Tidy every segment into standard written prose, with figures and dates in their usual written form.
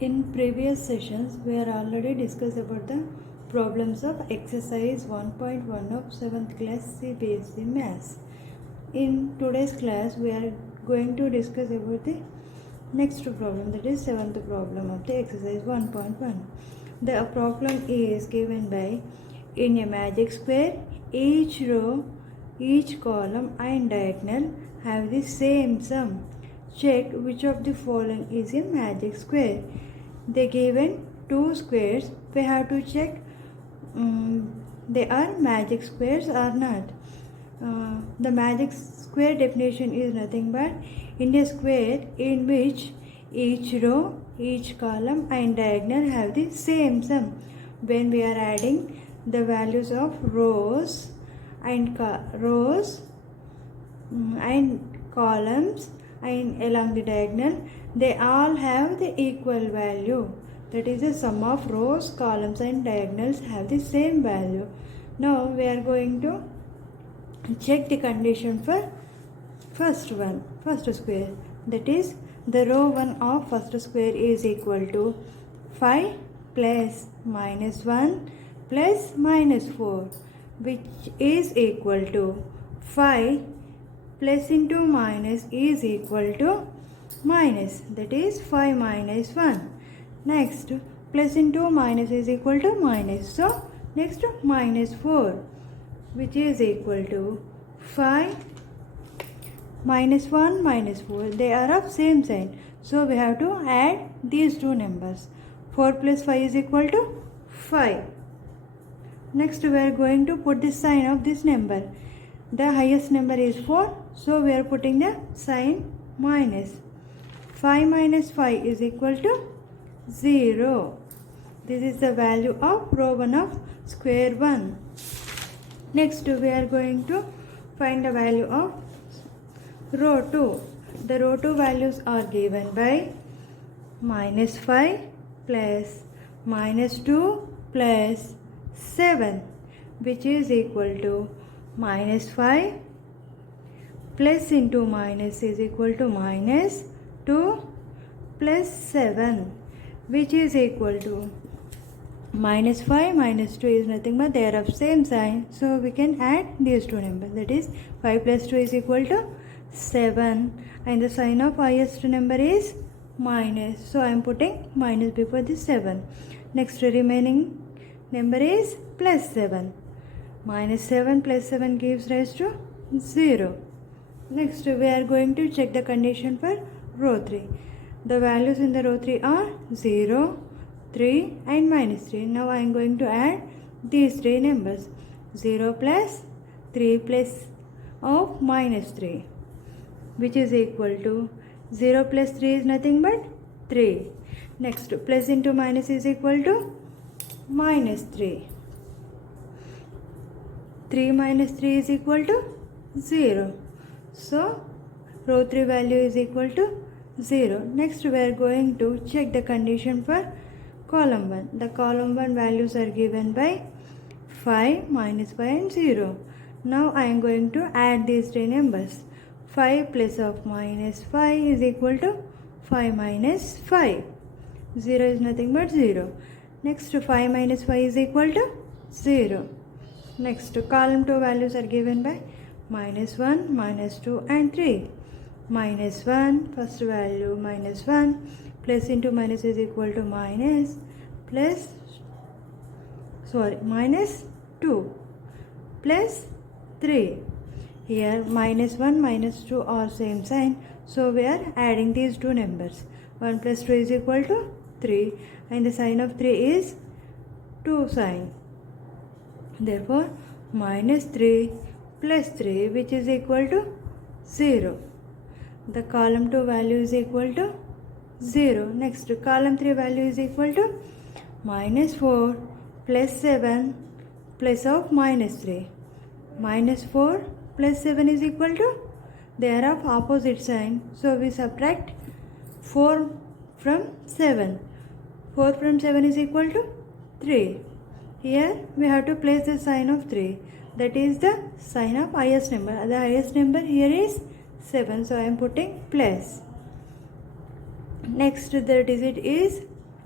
In previous sessions, we are already discussed about the problems of exercise 1.1 of 7th class CBSE Maths. In today's class, we are going to discuss about the next problem, that is 7th problem of the exercise 1.1. The problem is given by, in a magic square, each row, each column and diagonal have the same sum. Check which of the following is a magic square. They given two squares. We have to check they are magic squares or not. The magic square definition is nothing but in a square in which each row, each column and diagonal have the same sum. When we are adding the values of rows and columns and along the diagonal, they all have the equal value. That is, the sum of rows, columns and diagonals have the same value. Now we are going to check the condition for first square. That is, the row 1 of first square is equal to 5 plus minus 1 plus minus 4, which is equal to 5 plus into minus is equal to minus, that is 5 minus 1. Next, plus into minus is equal to minus. So, next minus 4, which is equal to 5 minus 1 minus 4. They are of same sign. So, we have to add these two numbers. 4 plus 5 is equal to 5. Next, we are going to put the sign of this number. The highest number is 4. So, we are putting the sign minus. 5 minus 5 is equal to 0. This is the value of row 1 of square 1. Next, we are going to find the value of row 2. The row 2 values are given by minus 5 plus minus 2 plus 7, which is equal to minus 5 plus into minus is equal to minus 2 plus 7, which is equal to minus 5 minus 2 is nothing but they are of same sign. So we can add these two numbers. That is 5 plus 2 is equal to 7 and the sign of highest number is minus. So I am putting minus before the 7. Next remaining number is plus 7. Minus 7 plus 7 gives rise to 0. Next we are going to check the condition for row 3. The values in the row 3 are 0, 3 and minus 3. Now I am going to add these three numbers. 0 plus 3 plus of minus 3, which is equal to 0 plus 3 is nothing but 3. Next, plus into minus is equal to minus 3. 3 minus 3 is equal to 0. So, row 3 value is equal to 0. Next, we are going to check the condition for column 1. The column 1 values are given by 5, minus 5 and 0. Now, I am going to add these three numbers. 5 plus of minus 5 is equal to 5 minus 5. 0 is nothing but 0. Next, 5 minus 5 is equal to 0. Next, column 2 values are given by minus 1, minus 2 and 3. Minus 1, first value minus 1, plus into minus is equal to minus minus 2 plus 3. Here minus 1, minus 2 are same sign. So we are adding these two numbers. 1 plus 2 is equal to 3 and the sign of 3 is 2 sign. Therefore, minus 3 plus 3, which is equal to 0. The column 2 value is equal to 0. Next, column 3 value is equal to minus 4 plus 7 plus of minus 3. Minus 4 plus 7 is equal to, they are of opposite sign. So, we subtract 4 from 7. 4 from 7 is equal to 3. Here we have to place the sign of 3. That is the sign of highest number. The highest number here is 7. So I am putting plus. Next the digit is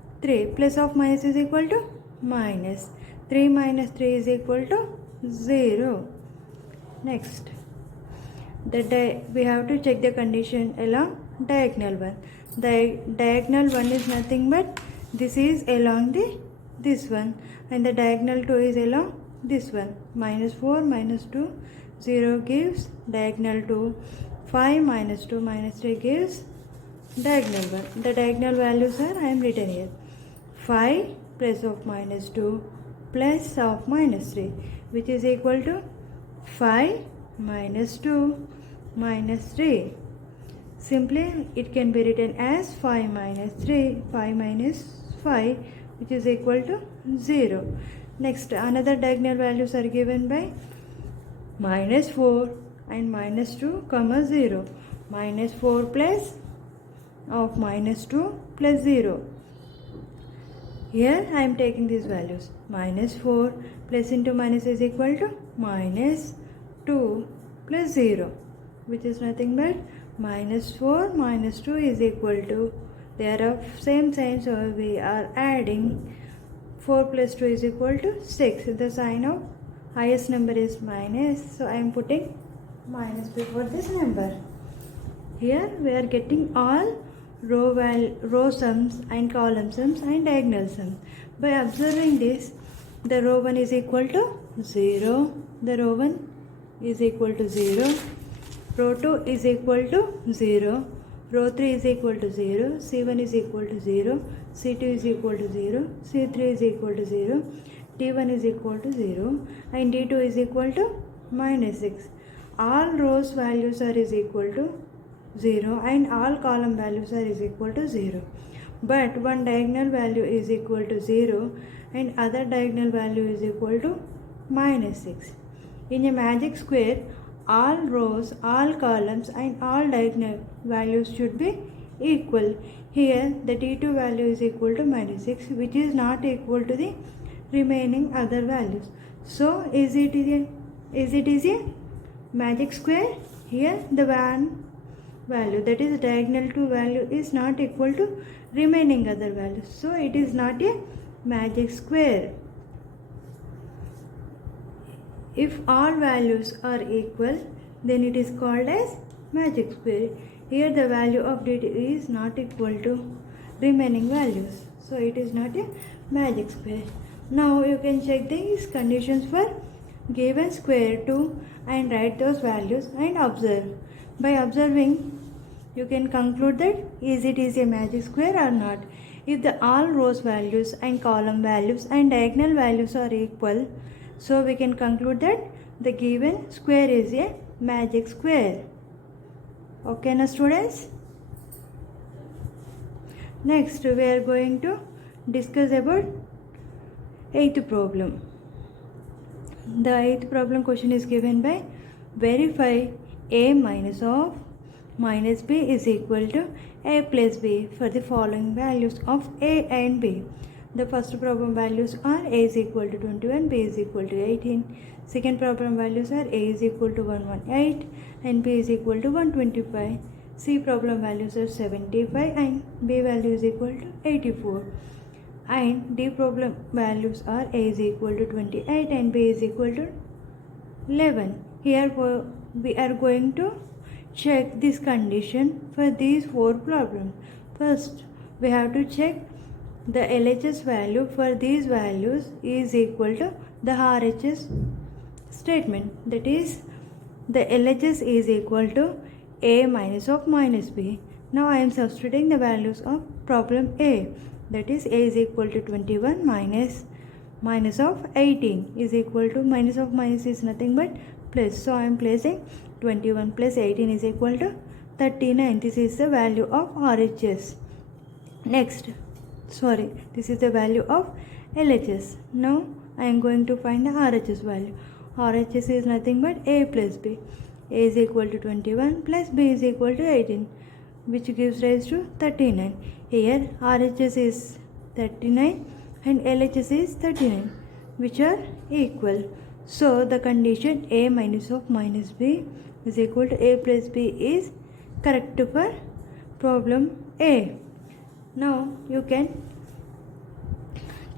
3. Plus of minus is equal to minus. 3 minus 3 is equal to 0. Next, we have to check the condition along diagonal one. The diagonal one is nothing but this is along this one, and the diagonal 2 is along this one. Minus 4 minus 2, 0 gives diagonal 2. 5 minus 2 minus 3 gives diagonal 1. The diagonal values are I am written here. 5 plus of minus 2 plus of minus 3, which is equal to 5 minus 2 minus 3. Simply it can be written as 5 minus 3, 5 minus 5, which is equal to 0. Next, another diagonal values are given by minus 4 and minus 2 comma 0. Minus 4 plus of minus 2 plus 0. Here I am taking these values. Minus 4 plus into minus is equal to minus 2 plus 0, which is nothing but minus 4 minus 2 is equal to, they are of same sign, so we are adding. 4 plus 2 is equal to 6. The sign of highest number is minus, so I am putting minus before this number. Here we are getting all row sums and column sums and diagonal sums. By observing this, the row 1 is equal to 0, the row 1 is equal to 0, row 2 is equal to 0, row 3 is equal to 0, C1 is equal to 0, C2 is equal to 0, C3 is equal to 0, D1 is equal to 0, and D2 is equal to minus 6. All rows values are is equal to 0 and all column values are is equal to 0. But one diagonal value is equal to 0 and other diagonal value is equal to minus 6. In a magic square, all rows, all columns and all diagonal values should be equal. Here the T2 value is equal to minus 6, which is not equal to the remaining other values. So is it a magic square? Here the one value, that is diagonal 2 value, is not equal to remaining other values, so it is not a magic square. If all values are equal, then it is called as magic square. Here the value of dt is not equal to remaining values, so it is not a magic square. Now you can check these conditions for given square 2 and write those values and observe. By observing, you can conclude that it is a magic square or not. If the all rows values and column values and diagonal values are equal, so we can conclude that the given square is a magic square. Okay na students? Next we are going to discuss about 8th problem. The 8th problem question is given by verify a minus of minus b is equal to a plus b for the following values of a and b. The first problem values are a is equal to 21, b is equal to 18. Second problem values are a is equal to 118 and b is equal to 125. C problem values are 75 and b value is equal to 84. And D problem values are a is equal to 28 and b is equal to 11. Here we are going to check this condition for these 4 problems. First, we have to check the LHS value for these values is equal to the RHS statement. That is, the LHS is equal to A minus of minus B. Now I am substituting the values of problem A. That is, A is equal to 21 minus of 18 is equal to minus of minus is nothing but plus. So I am placing 21 plus 18 is equal to 39. This is the value of RHS. Next, this is the value of LHS. Now I am going to find the RHS value. RHS is nothing but A plus B. A is equal to 21 plus B is equal to 18, which gives rise to 39. Here RHS is 39 and LHS is 39, which are equal. So the condition A minus of minus B is equal to A plus B is correct for problem A. Now you can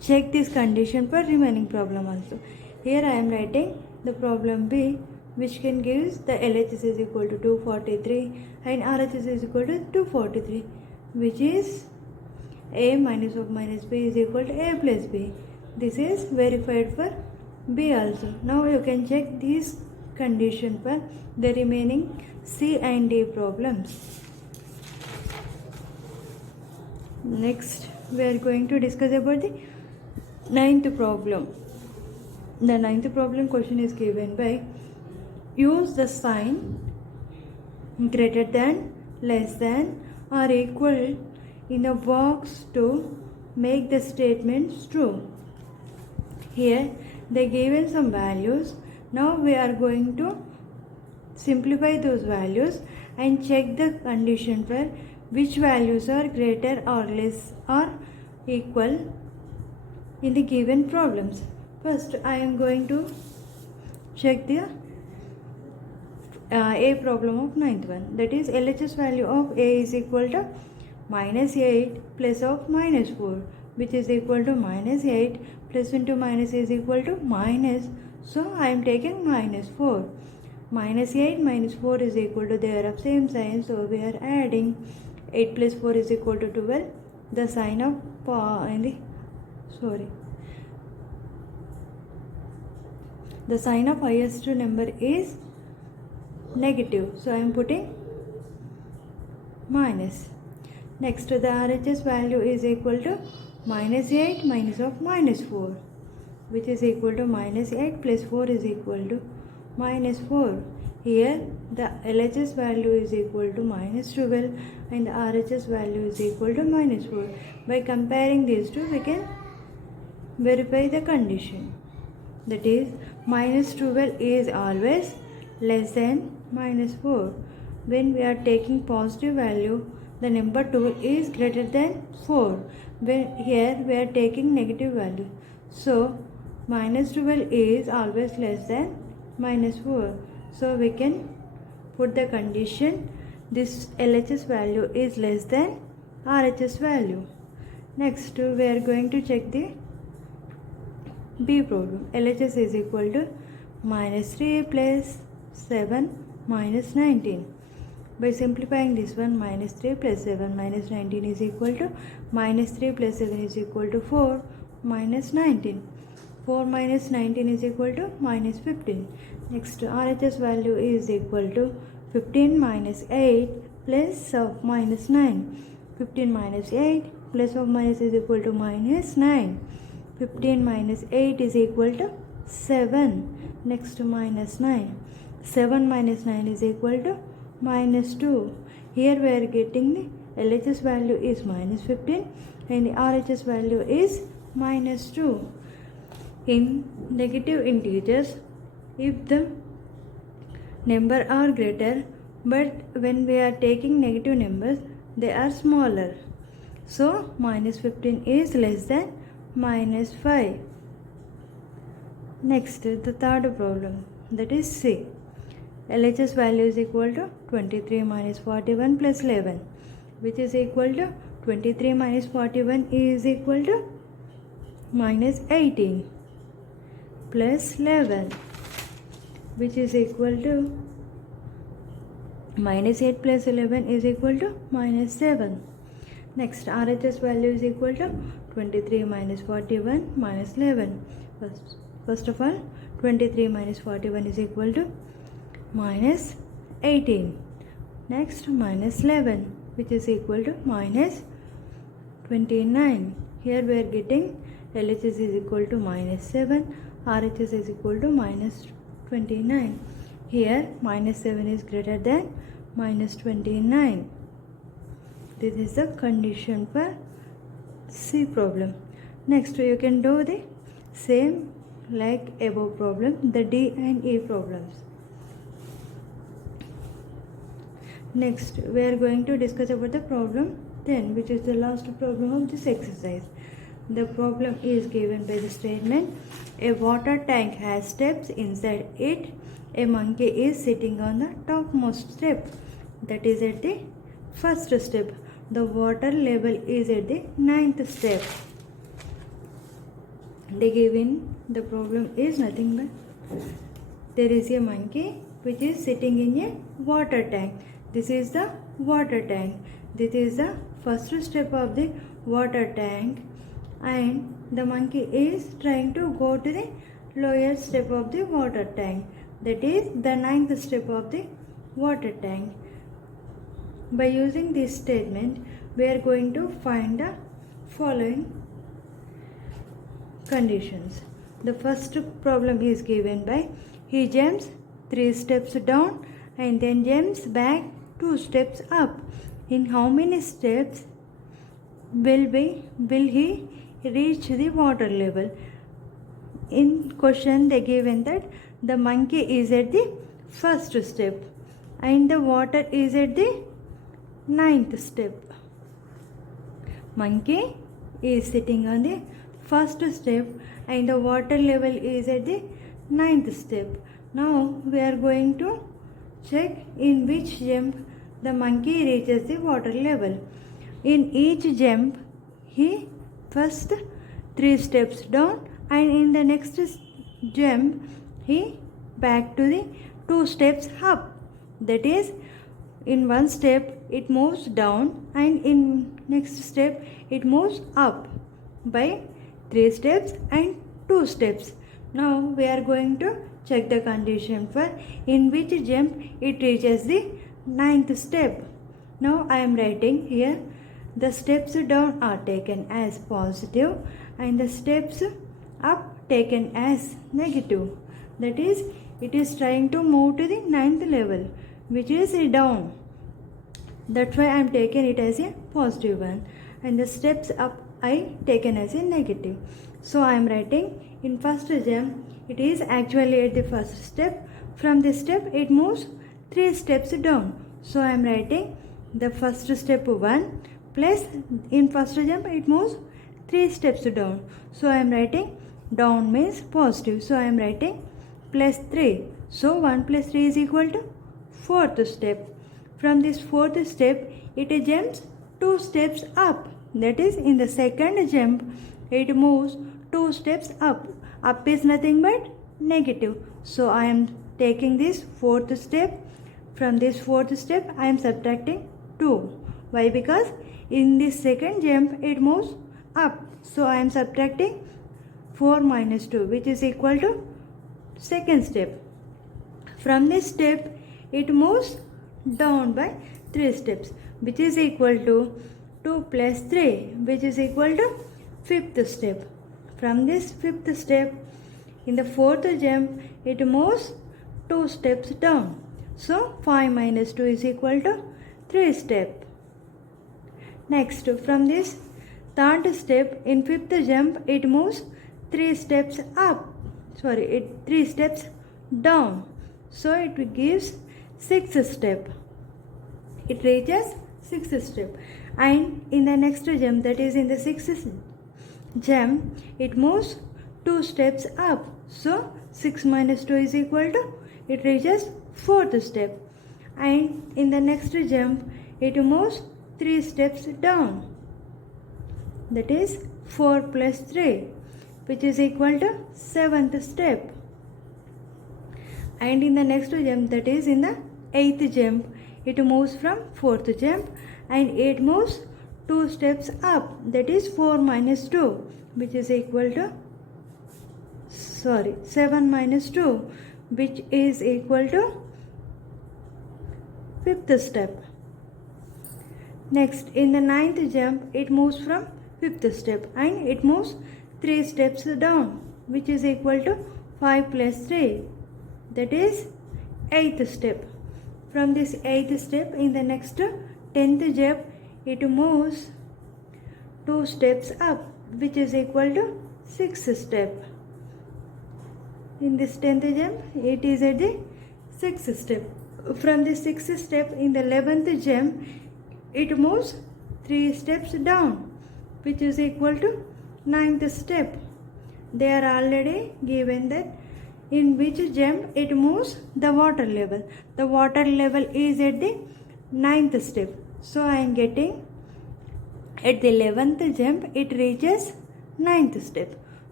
check this condition for remaining problem also. Here I am writing the problem B, which can give the LHS is equal to 243 and RHS is equal to 243, which is A minus of minus B is equal to A plus B. This is verified for B also. Now you can check these condition for the remaining C and D problems. Next we are going to discuss about the ninth problem. The ninth problem question is given by use the sign greater than, less than or equal in a box to make the statements true. Here they given some values. Now we are going to simplify those values and check the condition for which values are greater or less or equal in the given problems. First I am going to check the A problem of ninth one, that is LHS value of A is equal to minus 8 plus of minus 4, which is equal to minus 8 plus into minus is equal to minus, so I am taking minus 4. Minus 8 minus 4 is equal to, they are of same sign, so we are adding 8 plus 4 is equal to 12. The sign of the sign of highest number is negative, so I am putting minus. Next the RHS value is equal to minus 8 minus of minus 4, which is equal to minus 8 plus 4 is equal to minus 4. Here the LHS value is equal to minus 12 and the RHS value is equal to minus 4. By comparing these two we can verify the condition, that is minus 12 is always less than minus 4. When we are taking positive value, the number 2 is greater than 4. When here we are taking negative value, so minus 12 is always less than minus 4. So we can put the condition this LHS value is less than RHS value. Next we are going to check the B problem. LHS is equal to minus 3 plus 7 minus 19. By simplifying this one, minus 3 plus 7 minus 19 is equal to minus 3 plus 7 is equal to 4 minus 19. 4 minus 19 is equal to minus 15. Next RHS value is equal to 15 minus 8 plus of minus 9. 15 minus 8 plus of minus is equal to minus 9. 15 minus 8 is equal to 7. Next minus 9. 7 minus 9 is equal to minus 2. Here we are getting the LHS value is minus 15 and the RHS value is minus 2. In negative integers, if the number are greater, but when we are taking negative numbers they are smaller, so minus 15 is less than minus 5. Next the third problem, that is C. LHS value is equal to 23 minus 41 plus 11, which is equal to 23 minus 41 is equal to minus 18 plus 11, which is equal to minus 8 plus 11 is equal to minus 7. Next RHS value is equal to 23 minus 41 minus 11. First of all 23 minus 41 is equal to minus 18. Next minus 11, which is equal to minus 29. Here we are getting LHS is equal to minus 7, RHS is equal to minus 29. Here minus 7 is greater than minus 29. This is the condition for C problem. Next you can do the same like above problem, the D and E problems. Next we are going to discuss about the problem 10, which is the last problem of this exercise. The problem is given by the statement, a water tank has steps inside it. A monkey is sitting on the topmost step, that is at the first step. The water level is at the 9th step. They given the problem is nothing but there is a monkey which is sitting in a water tank. This is the water tank. This is the first step of the water tank, and the monkey is trying to go to the lower step of the water tank, that is the 9th step of the water tank. By using this statement, we are going to find the following conditions. The first problem is given by he jumps 3 steps down and then jumps back 2 steps up. In how many steps will he reach the water level? In question they given that the monkey is at the first step and the water is at the 9th step. Monkey is sitting on the first step and the water level is at the 9th step. Now we are going to check in which jump the monkey reaches the water level. In each jump he first 3 steps down and in the next jump he back to the 2 steps up. That is, in one step it moves down and in next step it moves up by 3 steps and 2 steps. Now we are going to check the condition for in which jump it reaches the 9th step. Now I am writing here the steps down are taken as positive and the steps up taken as negative. That is, it is trying to move to the 9th level, which is down. That's why I am taking it as a positive one, and the steps up I taken as a negative. So I am writing in first jump it is actually at the first step. From this step it moves 3 steps down. So I am writing the first step 1 plus in first jump it moves 3 steps down. So I am writing down means positive. So I am writing plus 3. So 1 plus 3 is equal to 4th step. From this 4th step it jumps 2 steps up. That is, in the second jump it moves 2 steps up. Up is nothing but negative. So I am taking this 4th step. From this 4th step I am subtracting 2. Why? Because in this second jump it moves up. So I am subtracting 4 minus 2, which is equal to second step. From this step it moves down by 3 steps, which is equal to 2 plus 3, which is equal to 5th step. From this 5th step, in the 4th jump, it moves 2 steps down. So 5 minus 2 is equal to 3 steps. Next, from this 3rd step, in 5th jump, it moves 3 steps up. 3 steps down. So it gives 6th step. It reaches 6th step. And in the next jump, that is in the 6th jump, it moves 2 steps up. So 6 minus 2 is equal to, it reaches 4th step. And in the next jump, it moves 3 steps down. That is 4 plus 3, which is equal to 7th step. And in the next jump, that is in the 8th jump, it moves from 4th jump and it moves 2 steps up. That is 4 minus 2, which is equal to 7 minus 2, which is equal to 5th step. Next, in the 9th jump, it moves from 5th step and it moves 3 steps down, which is equal to 5 plus 3. That is 8th step. From this 8th step, in the next 10th jump, it moves 2 steps up, which is equal to 6th step. In this 10th jump, it is at the 6th step. From the 6th step, in the 11th jump, it moves 3 steps down, which is equal to 9th step. They are already given that in which jump it moves the water level. The water level is at the 9th step. So I am getting at the 11th jump it reaches 9th step.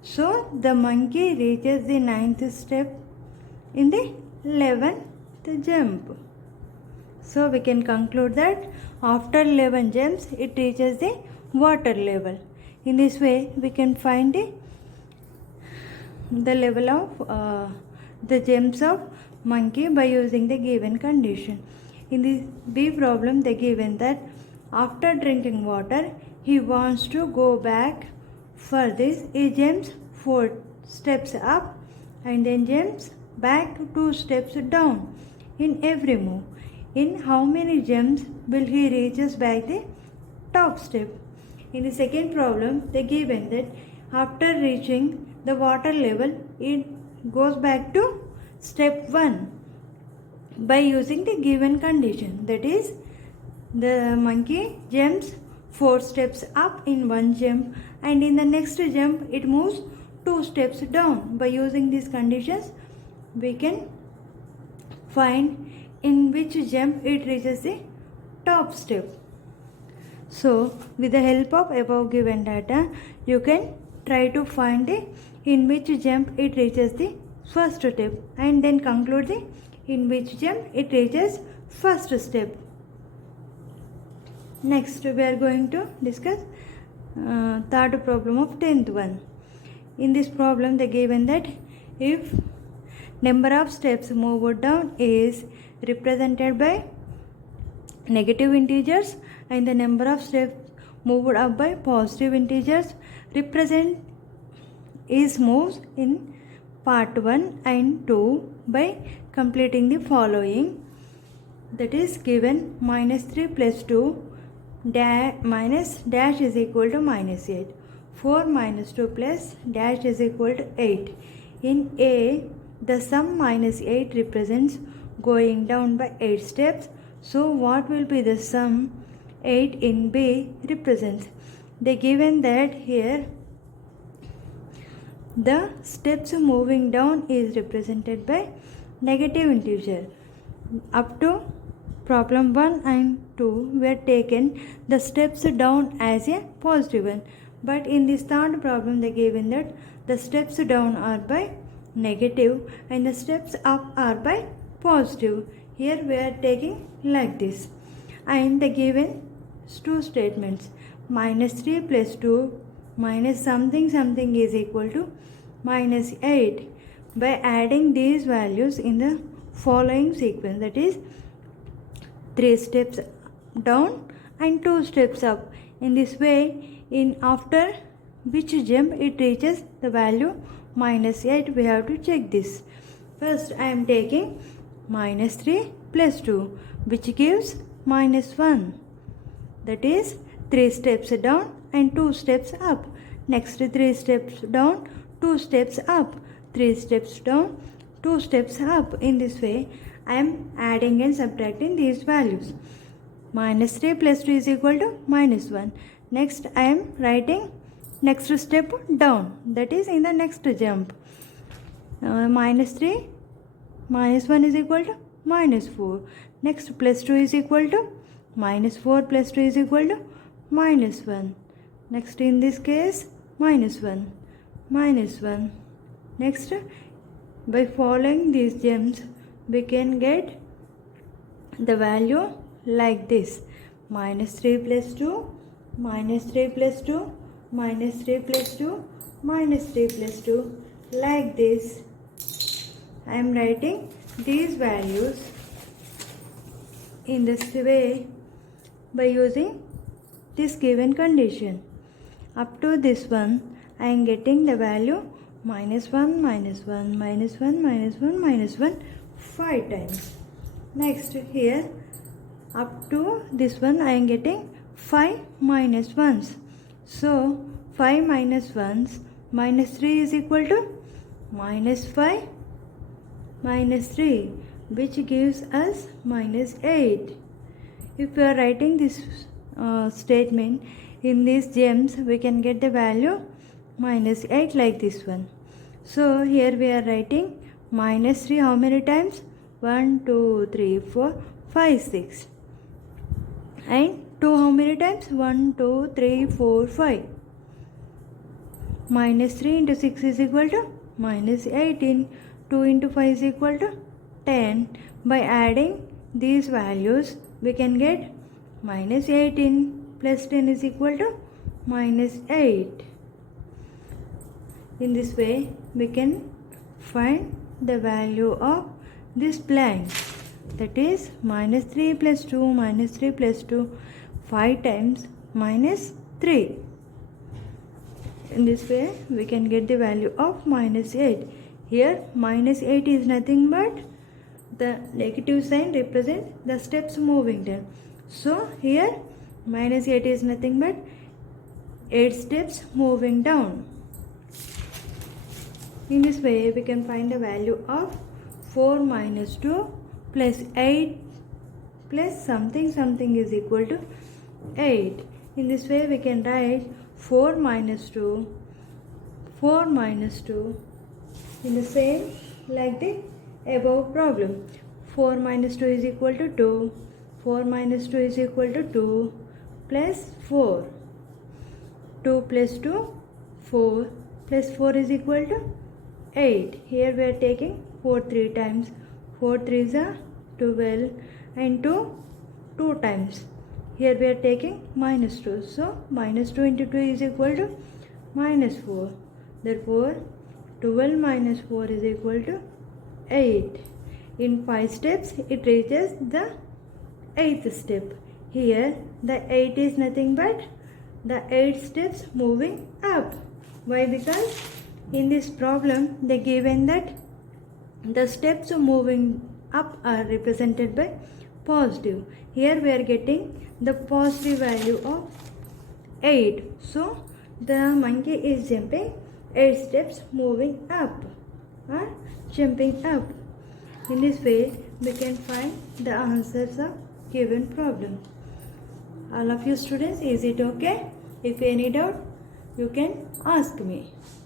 So the monkey reaches the 9th step in the 11th jump. So we can conclude that after 11 jumps it reaches the water level. In this way we can find the level of the jumps of monkey by using the given condition. In the B problem they given that after drinking water he wants to go back. For this he jumps 4 steps up and then jumps back 2 steps down in every move. In how many jumps will he reaches back the top step? In the second problem they given that after reaching the water level it goes back to step 1 by using the given condition, that is the monkey jumps 4 steps up in one jump and in the next jump it moves 2 steps down. By using these conditions we can find in which jump it reaches the top step. So with the help of above given data you can try to find in which jump it reaches the first step and then conclude in which jump it reaches first step. Next we are going to discuss third problem of 10th one. In this problem they given that if number of steps moved down is represented by negative integers and the number of steps moved up by positive integers, represent is moves in part 1 and 2 by completing the following, that is given -3 plus 2 minus dash is equal to -8, 4 minus 2 plus dash is equal to 8. In A the sum -8 represents going down by 8 steps. So what will be the sum 8 in B represents? They given that here the steps moving down is represented by negative integer. Up to problem 1 and 2 were taken the steps down as a positive one, but in this third problem they given that the steps down are by negative and the steps up are by positive. Here we are taking like this, and the given two statements -3 plus 2 minus something something is equal to -8. By adding these values in the following sequence, that is 3 steps down and 2 steps up. In this way, in after which jump it reaches the value -8, we have to check this. First I am taking -3 plus 2 which gives -1, that is 3 steps down and 2 steps up. Next 3 steps down, 2 steps up, 3 steps down, 2 steps up. In this way I am adding and subtracting these values. -3 plus 2 is equal to -1. Next I am writing next step down, that is in the next jump. -3 -1 is equal to -4. Next plus 2 is equal to -4 plus 2 is equal to -1. Next in this case -1. Next by following these jumps we can get the value like this: -3 plus 2, -3 plus 2, -3 plus 2, -3 plus 2, like this. I am writing these values in this way by using this given condition. Up to this one I am getting the value -1, -1, -1, -1, -1 5 times. Next here up to this one I am getting 5 minus 1s. So 5 minus 1s -3 is equal to -5 minus 3, which gives us -8. If we are writing this statement in these gems, we can get the value -8 like this one. So here we are writing -3 how many times? 1, 2, 3, 4, 5, 6. And 2 how many times? 1, 2, 3, 4, 5. minus 3 into 6 is equal to minus 18. 2 into 5 is equal to 10. By adding these values, we can get minus 18 plus 10 is equal to minus 8. In this way, we can find the value of this blank. That is minus 3 plus 2 minus 3 plus 2, 5 times minus 3. In this way, we can get the value of minus 8. Here, minus 8 is nothing but the negative sign represents the steps moving down. So, here minus 8 is nothing but 8 steps moving down. In this way, we can find the value of 4 minus 2 plus 8 plus something is equal to 8. In this way, we can write 4 minus 2 in the same like the above problem. 4 minus 2 is equal to 2. 4 minus 2 is equal to 2 plus 4. 2 plus 2, 4 plus 4 is equal to 8. Here we are taking 4 3 times. 4 3s are 12 and 2 times. Here we are taking minus 2. So minus 2 into 2 is equal to minus 4. Therefore 12 minus 4 is equal to 8. In 5 steps it reaches the 8th step. Here the 8 is nothing but the 8 steps moving up. Why? Because in this problem they given that the steps moving up are represented by positive. Here we are getting the positive value of 8. So the monkey is jumping 8 steps moving up or jumping up. In this way we can find the answers of given problem. All of you students, is it okay? If any doubt, you can ask me.